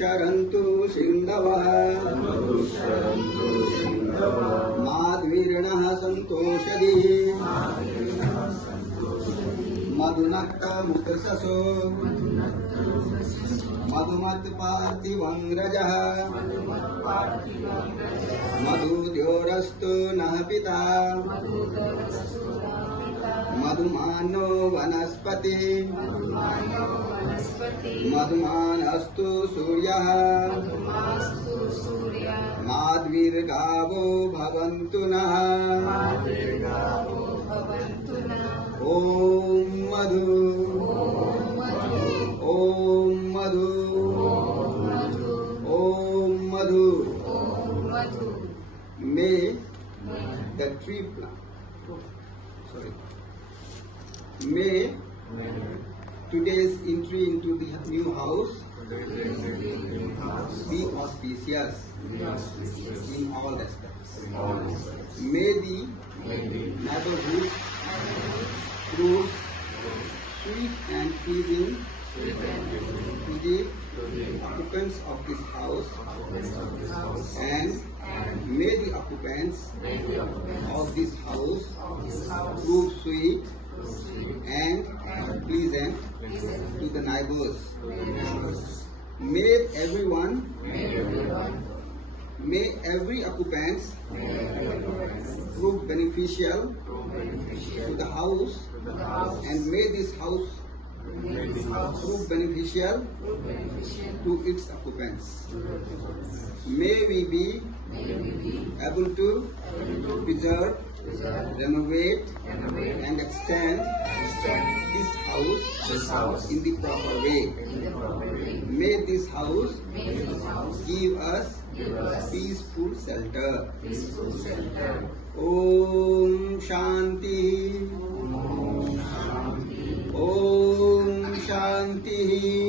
मधुक्षरन्तु सिन्धवः माध्वीर्णः सन्तोषधिः मधुनक्तमुतससो मधुमत्पार्थिवङ्ग्रजः मधुद्योरस्तु नः पिता मधुमानो वनस्पति मधुमानस्तु सूर्यः माध्वीर्गावो भवन्तु नः ॐ मधु ॐ मधु ॐ मधु May the tree plant may today's entry into the new house be auspicious in all aspects. May the neighborhood prove sweet and pleasing to the occupants of this house, and may the occupants of this house prove sweet and pleasant to the neighbors. May every occupant prove beneficial to the house, and may this house prove beneficial to its occupants. May we be able to preserve, renovate, and extend this house in the proper way. May this house give us peaceful shelter. Om Shanti. Om Shanti.